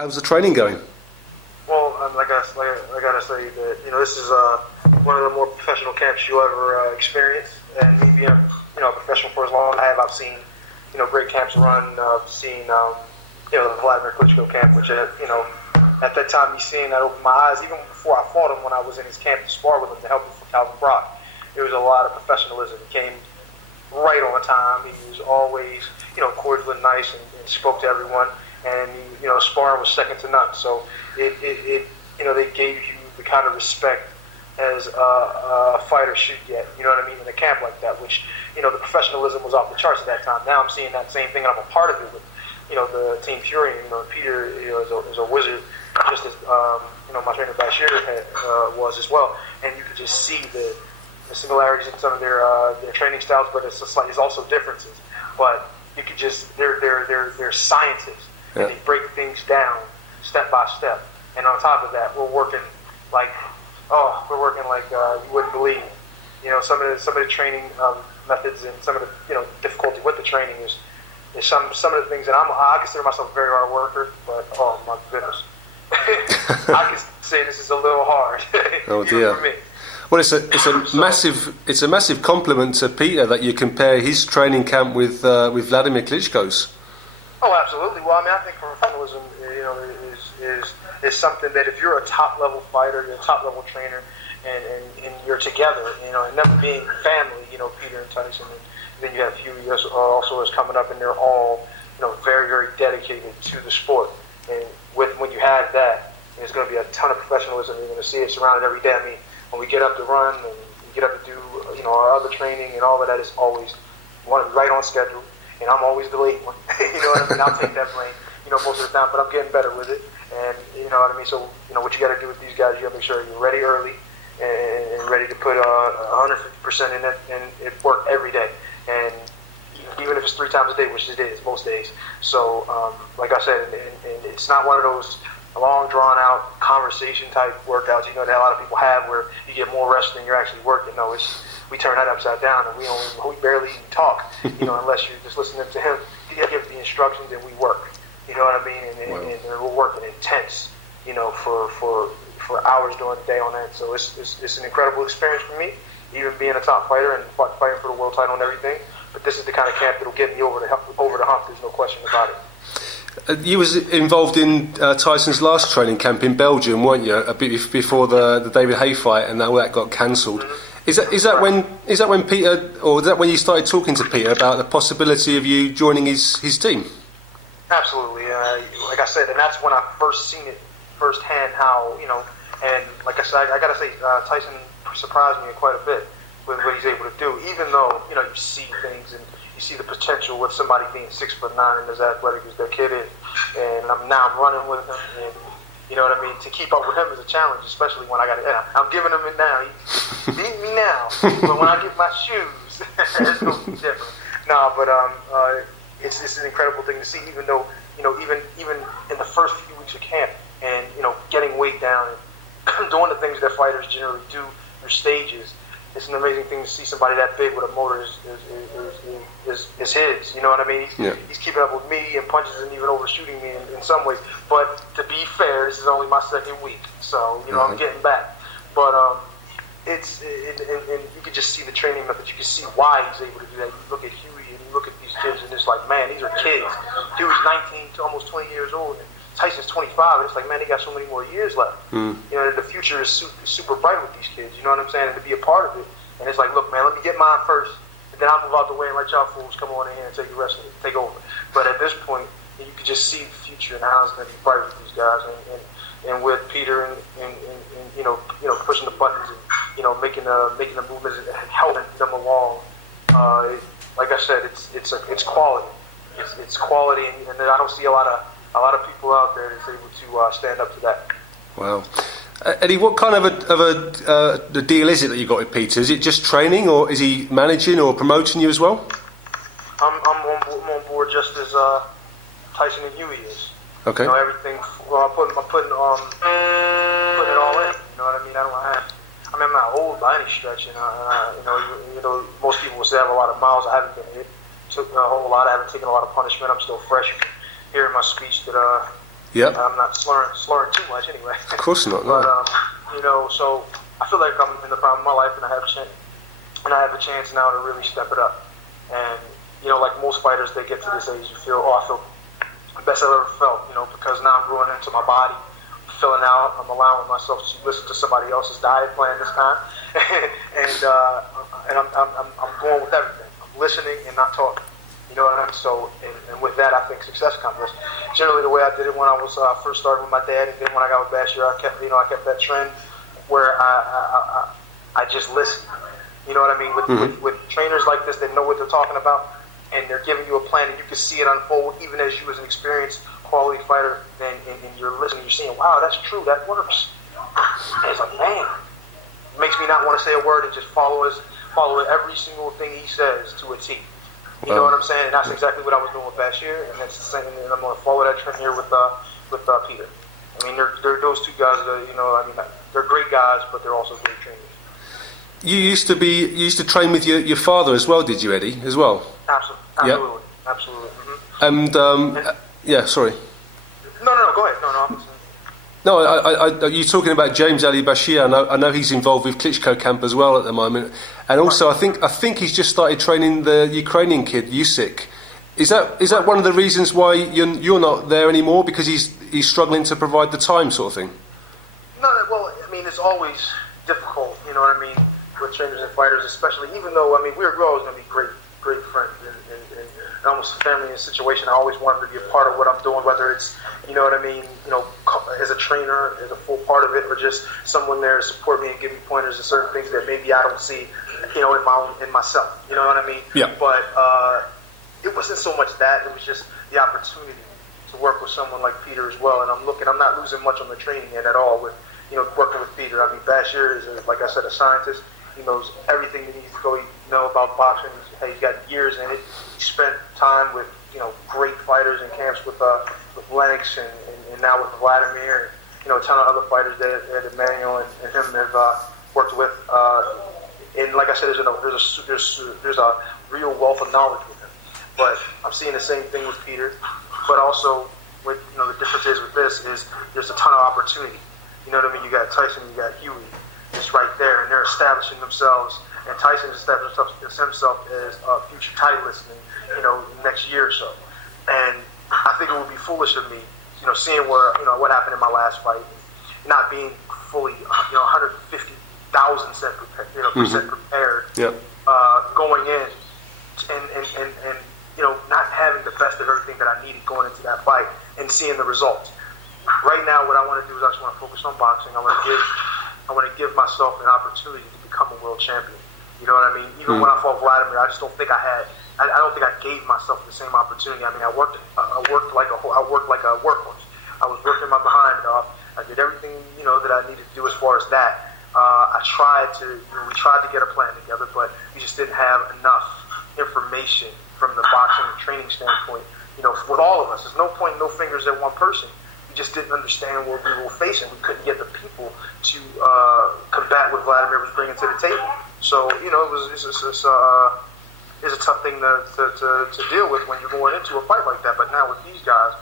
How's the training going? Well, I gotta say that this is one of the more professional camps you'll ever experience. And me being a professional for as long as I have, I've seen great camps run. I've seen the Vladimir Klitschko camp, which at that time, me seeing that opened my eyes. Even before I fought him, when I was in his camp to spar with him to help him for Calvin Brock, there was a lot of professionalism. He came right on time. He was always cordial and nice and spoke to everyone. And sparring was second to none. So it they gave you the kind of respect as a fighter should get. You know what I mean? In a camp like that, which the professionalism was off the charts at that time. Now I'm seeing that same thing, and I'm a part of it with the Team Fury. Peter is a wizard, just as my trainer Bashir was as well. And you could just see the similarities in some of their training styles, but it's also differences. But you could just they're scientists. Yeah. And they break things down step by step. And on top of that, we're working like you wouldn't believe. Some of the training methods and some of the difficulty with the training is some of the things that I consider myself a very hard worker, but oh my goodness, I can say this is a little hard. Oh dear. For me. Well, it's a massive compliment to Peter that you compare his training camp with Vladimir Klitschko's. Oh, absolutely. Well, I think professionalism, is something that if you're a top level fighter, you're a top level trainer, and you're together, and them being family, Peter and Tyson, and then you have Hughie also is coming up, and they're all, very, very dedicated to the sport. And when you have that, there's going to be a ton of professionalism. You're going to see it surrounded every day. I mean, when we get up to run and we get up to do, our other training and all of that is always right on schedule. And I'm always the late one. You know what I mean? I'll take that blame, most of the time, but I'm getting better with it. And you know what I mean? So, what you got to do with these guys, you got to make sure you're ready early and ready to put 150% in it and it work every day. And even if it's 3 times a day, which it is most days. So, like I said, and it's not one of those long, drawn-out conversation type workouts, that a lot of people have where you get more rest than you're actually working. No, we turn that upside down, and we barely even talk, unless you're just listening to him. He gives the instructions, and we work. You know what I mean? And we're working intense, for hours during the day on that. So it's an incredible experience for me, even being a top fighter and fighting for the world title and everything. But this is the kind of camp that'll get me over the hump. There's no question about it. You was involved in Tyson's last training camp in Belgium, weren't you? A bit before the David Haye fight, and all that got cancelled. Mm-hmm. Is that when Peter, or is that when you started talking to Peter about the possibility of you joining his team? Absolutely. Like I said, and that's when I first seen it firsthand. How and like I said, I gotta say, Tyson surprised me quite a bit with what he's able to do. Even though you see things and you see the potential with somebody being 6'9" and as athletic as that kid is, and I'm running with him, and you know what I mean. To keep up with him is a challenge, especially when I got it. I'm giving him it now. He beat me now, but when I get my shoes, it's gonna be different. No, but it's an incredible thing to see. Even though even in the first few weeks of camp, and getting weight down and doing the things that fighters generally do through stages. It's an amazing thing to see somebody that big with a motor is his. You know what I mean? He's keeping up with me and punches and even overshooting me in some ways. But to be fair, this is only my second week, so I'm getting back. But and you can just see the training method. You can see why he's able to do that. You look at Hughie and you look at these kids, and it's like, man, these are kids. Hughie's 19 to almost 20 years old, and Tyson's 25, and it's like, man, they got so many more years left. The future is super bright with these kids, you know what I'm saying? And to be a part of it, and it's like, look, man, let me get mine first, and then I'll move out the way and let y'all fools come on in here and take the rest of it, take over. But at this point, you can just see the future and how it's going to be bright with these guys, and with Peter and pushing the buttons and making the movements and helping them along. Like I said, it's quality. It's quality, and I don't see a lot of people out there that's able to stand up to that. Wow. Eddie, what kind of a deal is it that you got with Peter? Is it just training, or is he managing or promoting you as well? I'm on board just as Tyson and Hughie is. Okay. Everything. Well, I'm putting it all in. You know what I mean? I'm not old by any stretch, most people will say I have a lot of miles. I haven't been hit a whole lot. I haven't taken a lot of punishment. I'm still fresh. You can hear in my speech that Yeah. I'm not slurring too much anyway. Of course not. No. But so I feel like I'm in the prime of my life, and I have a chance now to really step it up. And like most fighters, they get to this age, you feel, I feel the best I've ever felt, because now I'm growing into my body, I'm filling out, I'm allowing myself to listen to somebody else's diet plan this time, and I'm going with everything. I'm listening and not talking. You know what I mean? So, and with that, I think success comes. Generally, the way I did it when I was first starting with my dad, and then when I got with Bashir, I kept that trend where I just listened. You know what I mean? With trainers like this, they know what they're talking about, and they're giving you a plan, and you can see it unfold, even as you as an experienced quality fighter, and you're listening, you're seeing, wow, that's true, that works. And it's like, man, it makes me not want to say a word and just follow every single thing he says to a T. You know what I'm saying? And that's exactly what I was doing with Bashir, and that's the same. And I'm going to follow that trend here with Peter. I mean, they're those two guys that they're great guys, but they're also great trainers. You used to train with your father as well, did you, Eddie? As well? Absolutely. Mm-hmm. And yeah, sorry. No, go ahead. No, you're talking about James Ali Bashir. I know he's involved with Klitschko camp as well at the moment, and also I think he's just started training the Ukrainian kid Usyk. Is that one of the reasons why you're not there anymore, because he's struggling to provide the time, sort of thing? No, well, I mean, it's always difficult. You know what I mean, with trainers and fighters, especially. Even though we're always going to be great friends and almost family in a situation. I always wanted to be a part of what I'm doing, whether it's as a trainer, as a full part of it, or just someone there to support me and give me pointers and certain things that maybe I don't see, in myself. You know what I mean? Yeah. But it wasn't so much that; it was just the opportunity to work with someone like Peter as well. And I'm not losing much on the training end at all with, working with Peter. I mean, Bashir is, like I said, a scientist. He knows everything that needs to know about boxing. He's got years in it. He spent time with, great fighters in camps with Lennox and now with Vladimir, and, a ton of other fighters that Emmanuel and him have worked with. And like I said, there's a real wealth of knowledge with him. But I'm seeing the same thing with Peter. But also, the difference is with this is there's a ton of opportunity. You know what I mean? You got Tyson, you got Hughie. It's right there, and they're establishing themselves. And Tyson's established himself as a future titleist in next year or so. And I think it would be foolish of me, seeing what happened in my last fight, not being fully 150,000% prepared, going in, and not having the best of everything that I needed going into that fight, and seeing the results. Right now, what I want to do is I just want to focus on boxing. I want to give myself an opportunity to become a world champion. You know what I mean? Even when I fought Vladimir, I just don't think I don't think I gave myself the same opportunity. I mean, I worked like a workhorse. I was working my behind off. I did everything that I needed to do as far as that. We tried to get a plan together, but we just didn't have enough information from the boxing and training standpoint. With all of us, there's no point, no fingers at one person. We just didn't understand what we were facing. We couldn't get the people to combat what Vladimir was bringing to the table. So it's a tough thing to deal with when you're going into a fight like that. But now with these guys,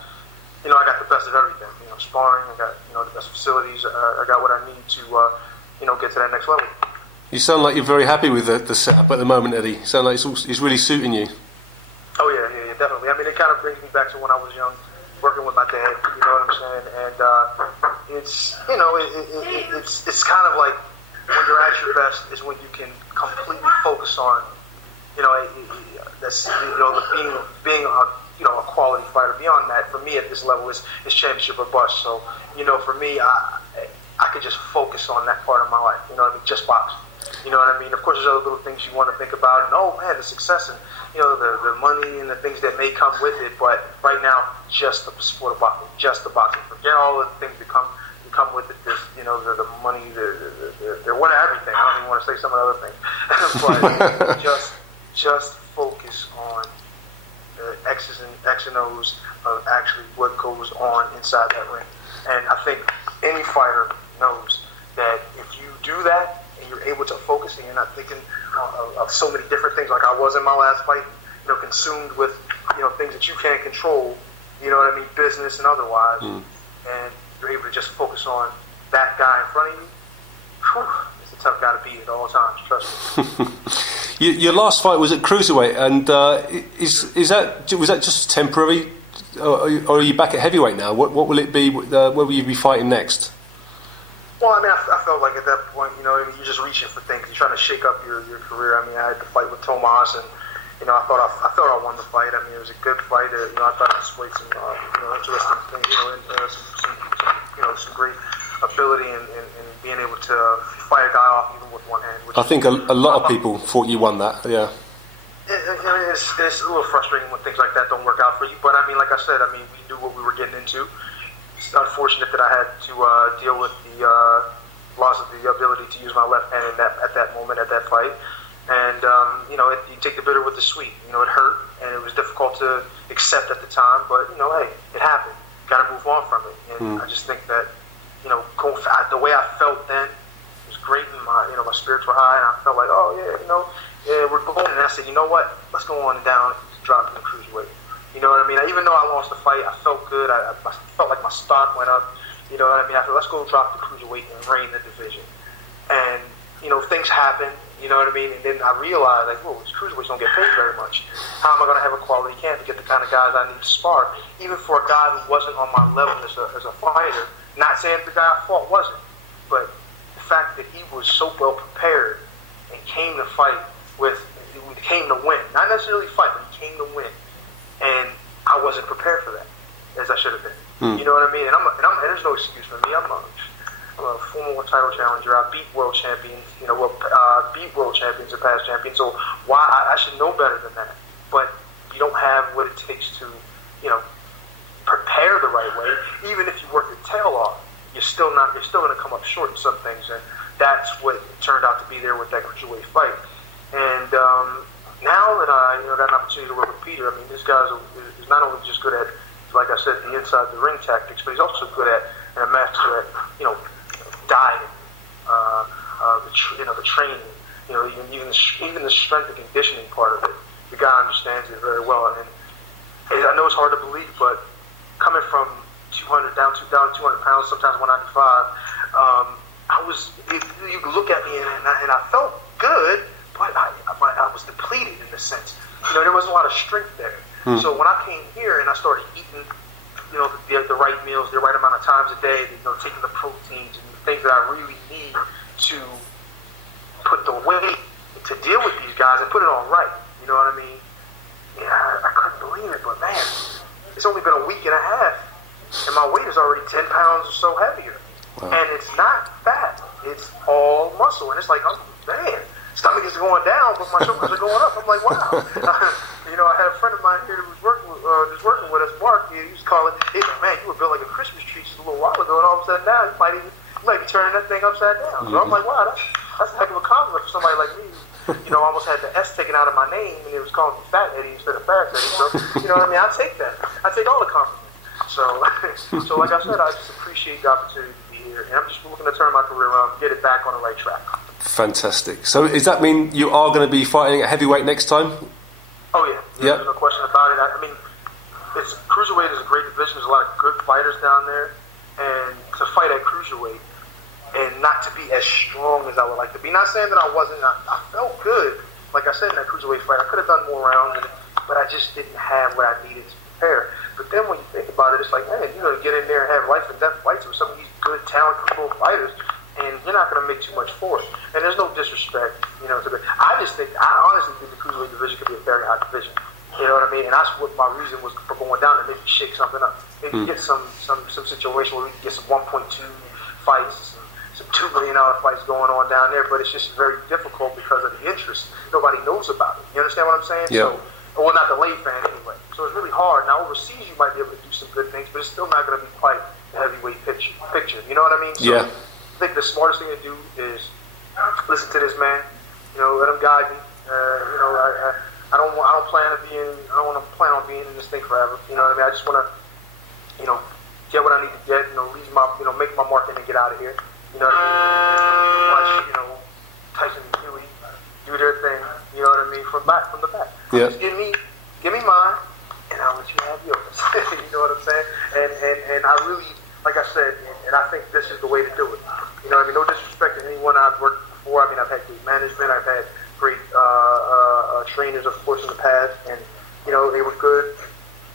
I got the best of everything. Sparring, I got the best facilities. I got what I need to get to that next level. You sound like you're very happy with the setup at the moment, Eddie. You sound like it's really suiting you. Oh yeah, definitely. I mean, it kind of brings me back to when I was young, working with my dad. You know what I'm saying? And it's it's kind of like when you're at your best is when you can completely focus on being a quality fighter. Beyond that, for me at this level is championship or bust. So for me, I could just focus on that part of my life. Just boxing. You know what I mean? Of course, there's other little things you want to think about, and the success and the money and the things that may come with it. But right now, just the sport of boxing, just the boxing. Forget all the things that come with it. This, the money, the what, everything. I don't even want to say some of the other things, but just focus on the X's and O's of actually what goes on inside that ring. And I think any fighter knows that if you do that and you're able to focus and you're not thinking of so many different things like I was in my last fight, consumed with things that you can't control, business and otherwise, and you're able to just focus on that guy in front of you, whew, it's a tough guy to beat at all times, trust me. Your last fight was at cruiserweight, and was that just temporary, or are you back at heavyweight now? What will it be? Where will you be fighting next? Well, I mean, I felt like at that point, you're just reaching for things. You're trying to shake up your career. I mean, I had the fight with Tomas, and I thought I won the fight. I mean, it was a good fight. I thought I displayed some interesting things. Some great ability and being able to fight a guy off even with one hand. I think a lot of people thought you won that. Yeah. It's a little frustrating when things like that don't work out for you. But I mean, like I said, we knew what we were getting into. It's unfortunate that I had to deal with the loss of the ability to use my left hand at that moment, at that fight. And, you take the bitter with the sweet. It hurt, and it was difficult to accept at the time. But, hey, it happened. Got to move on from it. And I just think that, the way I felt then was great. And my spirits were high, and I felt like, we're going. And I said, you know what? Let's go on down and drop in the cruiserweight. You know what I mean? Even though I lost the fight, I felt good. I felt like my stock went up. You know what I mean? I said, let's go drop the cruiserweight and reign the division. And, things happen. You know what I mean? And then I realized, like, whoa, these cruiserweights don't get paid very much. How am I going to have a quality camp to get the kind of guys I need to spar? Even for a guy who wasn't on my level as a fighter. Not saying the guy I fought wasn't. But the fact that he was so well prepared and came to fight came to win. Not necessarily fight, but he came to win. And I wasn't prepared for that, as I should have been. You know what I mean? And there's no excuse for me. I'm a former title challenger. I beat world champions. Beat world champions and past champions. So why I should know better than that. But you don't have what it takes to, prepare the right way. Even if you work your tail off, you're still going to come up short in some things. And that's what turned out to be there with that cruiserweight fight. And now that I got an opportunity to work with Peter, I mean, this guy is not only just good at, like I said, the inside the ring tactics, but he's also good at and a master at, dieting, the training, even the strength and conditioning part of it. The guy understands it very well, and I know it's hard to believe, but coming from 200 down to 200 pounds, sometimes 195, you could look at me and I felt good. But I was depleted in a sense. There wasn't a lot of strength there. So when I came here and I started eating, the right meals, the right amount of times a day, taking the proteins and the things that I really need to put the weight to deal with these guys and put it on right. You know what I mean? Yeah, I couldn't believe it, but man, it's only been a week and a half, and my weight is already 10 pounds or so heavier. Wow. And it's not fat; it's all muscle, and it's like, oh man. Stomach is going down, but my shoulders are going up. I'm like, wow. I had a friend of mine here who was working with us, Mark. He was calling. He's like, man, you were built like a Christmas tree just a little while ago, and all of a sudden now you might be turning that thing upside down. So I'm like, wow, that's a heck of a compliment for somebody like me. I almost had the S taken out of my name, and it was calling me Fat Eddie instead of Fat Eddie. So you know what I mean? I take that. I take all the compliments. So like I said, I just appreciate the opportunity to be here, and I'm just looking to turn my career around, get it back on the right track. Fantastic. So does that mean you are going to be fighting at heavyweight next time? Oh yeah. There's no question about it. I mean, cruiserweight is a great division. There's a lot of good fighters down there, and to fight at cruiserweight and not to be as strong as I would like to be. Not saying that I wasn't. I felt good. Like I said in that cruiserweight fight, I could have done more rounds, but I just didn't have what I needed to prepare. But then when you think about it, it's like, man, you're going to get in there and have life and death fights with some of these good, talented, pro fighters. And you're not going to make too much for it. And there's no disrespect, to the. I honestly think the cruiserweight division could be a very high division. You know what I mean? And that's what my reason was for going down, to maybe shake something up. Maybe get some situation where we can get some 1.2 fights, some $2 million fights going on down there. But it's just very difficult because of the interest. Nobody knows about it. You understand what I'm saying? Yeah. So, well, not the lay fan anyway. So it's really hard. Now overseas, you might be able to do some good things, but it's still not going to be quite the heavyweight picture. You know what I mean? So, yeah. I think the smartest thing to do is listen to this man. Let him guide me. I don't want to plan on being in this thing forever. You know what I mean? I just want to, get what I need to get. Make my mark and then get out of here. You know what I mean? Watch, Tyson and Hughie do their thing. You know what I mean? From the back. Yeah. Just give me mine, and I'll let you have yours. You know what I'm saying? And I really like I said, and I think this is the way to do it. You know what I mean? No disrespect to anyone I've worked with before. I mean, I've had great management. I've had great trainers, of course, in the past. And, you know, they were good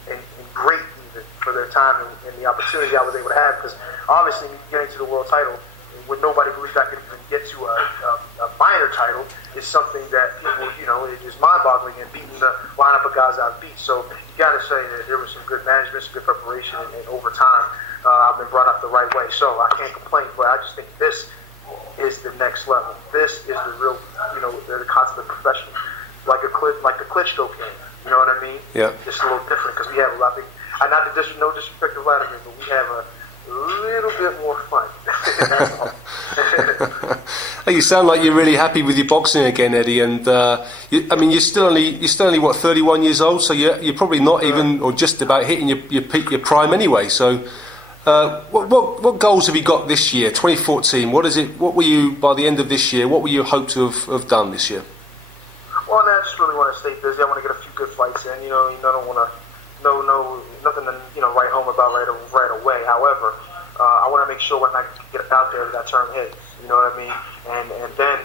and great even for their time and the opportunity I was able to have. Because obviously, getting to the world title, when nobody believed I could even get to a minor title, is something that people, you know, it is mind-boggling, and beating the lineup of guys I've beat. So you got to say that there was some good management, some good preparation, and over time, I've been brought up the right way. So I can't complain, but I just think this is the next level. This is the real, you know, the consummate professional, like the Klitschko game. You know what I mean? Yeah. Just a little different because we have a lot of, no disrespect to Vladimir, but we have a little bit more fun. That's all. Hey, you sound like you're really happy with your boxing again, Eddie. And I mean, you're still only what, 31 years old, so you're probably not even or just about hitting your peak, your prime anyway. So, what goals have you got this year, 2014? What were you by the end of this year? What were you hope to have done this year? Well, I just really want to stay busy. I want to get a few good fights in. You know, I don't want to nothing to write home about right away. However, I want to make sure when I get out there that I turn heads. You know what I mean? And then,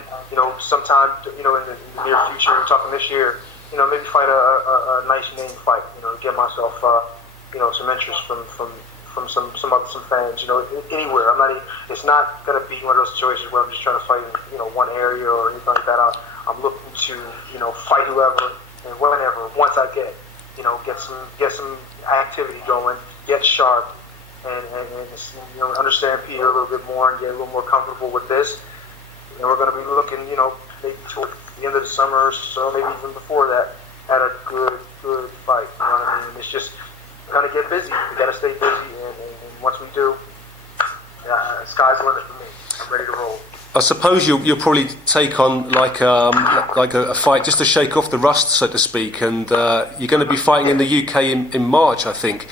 sometime, in the near future, we're talking this year, maybe fight a nice name fight, to get myself, some interest from some fans, anywhere. It's not going to be one of those situations where I'm just trying to fight in, one area or anything like that. I'm looking to, fight whoever and whenever, once I get some activity going, get sharp, and understand Peter a little bit more and get a little more comfortable with this. And we're going to be looking, maybe toward the end of the summer, so maybe even before that, at a good fight. You know what I mean? It's just going to get busy. We got to stay busy, and once we do, sky's the limit for me. I'm ready to roll. I suppose you'll probably take on like a fight just to shake off the rust, so to speak, and you're going to be fighting in the UK in March, I think.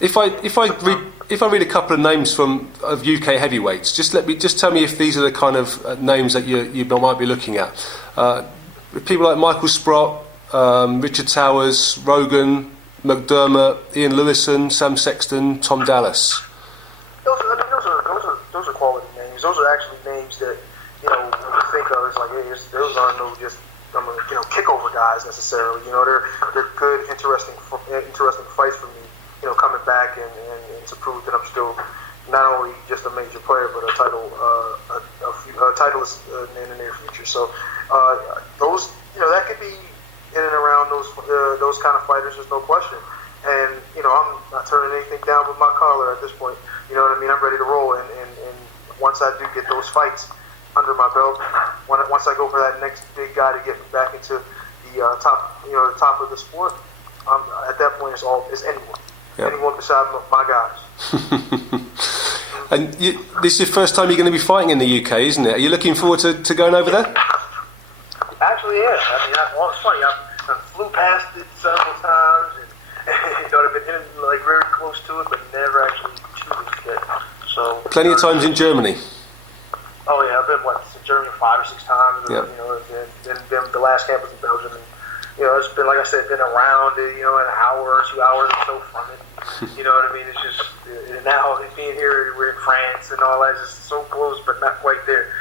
If I read a couple of names of UK heavyweights, just tell me if these are the kind of names that you might be looking at. People like Michael Sprott, Richard Towers, Rogan, McDermott, Ian Lewison, Sam Sexton, Tom Dallas. Those are quality names. Those are actually names that when you think of, it's like, hey, those aren't no just kickover guys necessarily. They're good, interesting fights for me. Coming back and to prove that I'm still not only just a major player, but a titleist in the near future. So those, that could be in and around those kind of fighters. There's no question. And I'm not turning anything down with my collar at this point. You know what I mean? I'm ready to roll. And once I do get those fights under my belt, once I go for that next big guy to get me back into the top of the sport, at that point it's anyone. Yep. Anyone beside my guys. And this is the first time you're going to be fighting in the UK, isn't it? Are you looking forward to going over there? Actually, yeah. I mean, it's funny. I flew past it several times, and I've been very close to it, but never actually to it yet. So plenty of times in Germany. Oh yeah, I've been to Germany 5 or 6 times. Yep. And then the last camp was in Belgium. And, it's been, like I said, been around, an hour or 2 hours or so from it. You know what I mean? It's just, now being here, we're in France and all that, just so close, but not quite there.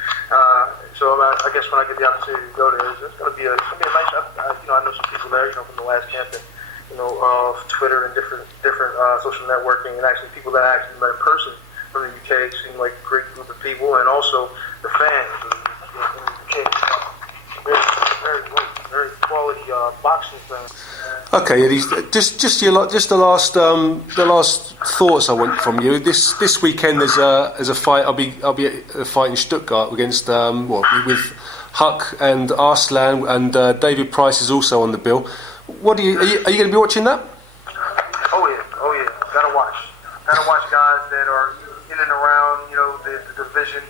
So I guess when I get the opportunity to go there, it's going to be a nice, I know some people there, from the last camp and, Twitter and different social networking, and actually people that I actually met in person from the UK seem like a great group of people, and also the fans in the UK. Very quality boxing fans. Okay, Eddie. Just the last thoughts I want from you. This weekend there's a fight. I'll be at a fight in Stuttgart against with Huck and Arslan, and David Price is also on the bill. Are you going to be watching that? Oh yeah. Gotta watch guys that are in and around the division,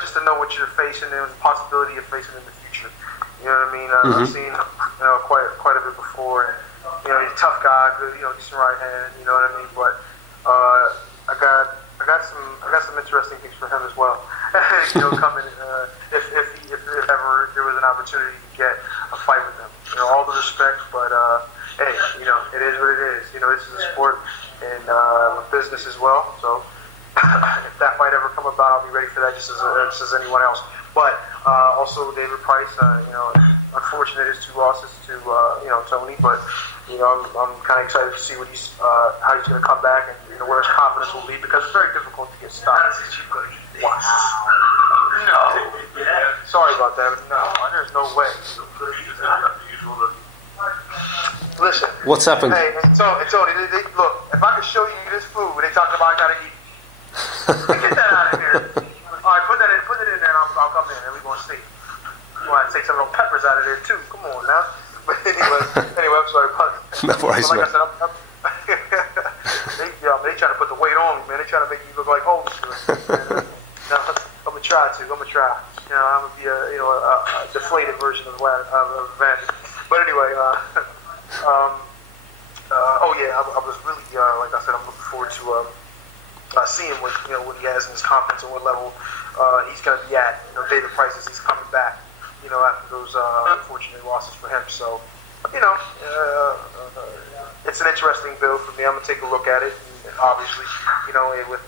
just to know what you're facing and the possibility of facing in the future. You know what I mean? I've seen quite a bit before, and he's a tough guy, good, decent right hand. You know what I mean? But I got some interesting things for him as well. Coming if ever there was an opportunity to get a fight with him. All the respect, but hey, it is what it is. This is a sport and a business as well. So that fight ever come about, I'll be ready for that just as anyone else. But also David Price, unfortunate his 2 losses to Tony, but I'm kind of excited to see what how he's going to come back and where his confidence will be, because it's very difficult to get stopped. Wow. No. Sorry about that. No, there's no way. Listen. What's happened? Hey, Tony, look, if I could show you this food, they talking about I gotta eat. Get that out of here. All right, put it in there, and I'll come in, and we're gonna see. You want to take some of those peppers out of there too? Come on now. But anyway, I'm sorry about that. No worries, like I said, they trying to put the weight on me, man. They trying to make me look like holy shit. I'm gonna try. I'm gonna be a deflated version of Advantage. But anyway, I was really like I said, I'm looking forward to seeing what he has in his confidence and what level he's going to be at. David Price, as he's coming back, after those unfortunate losses for him. So, it's an interesting build for me. I'm gonna take a look at it, and obviously, with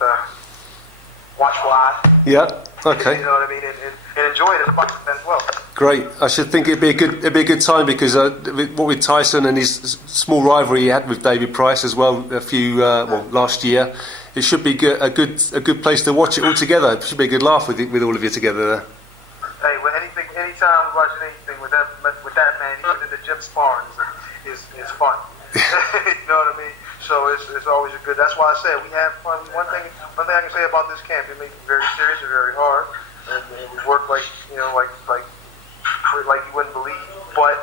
watch fly. Yeah. Okay. You know what I mean, and enjoy it as a boxing fan as well. Great. I should think it'd be a good time, because what with Tyson and his small rivalry he had with David Price as well last year, it should be a good place to watch it all together. It should be a good laugh with all of you together there. Hey, anytime we're watching anything with that man, even in the gym sparring is fun. You know what I mean? So it's always a good. That's why I said we have fun. One thing I can say about this camp, it makes it very serious and very hard, and we work like you wouldn't believe. But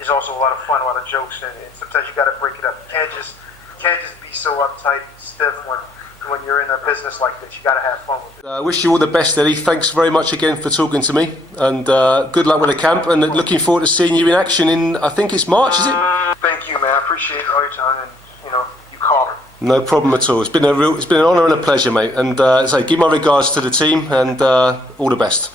it's also a lot of fun, a lot of jokes, and sometimes you got to break it up. You can't just be so uptight and stiff when you're in a business like this. You got to have fun with it. I wish you all the best, Eddie. Thanks very much again for talking to me, and good luck with the camp. And looking forward to seeing you in action in, I think it's March, is it? Thank you, man. I appreciate all your time, and you calling. No problem at all. It's been an honour and a pleasure, mate. And give my regards to the team, and all the best.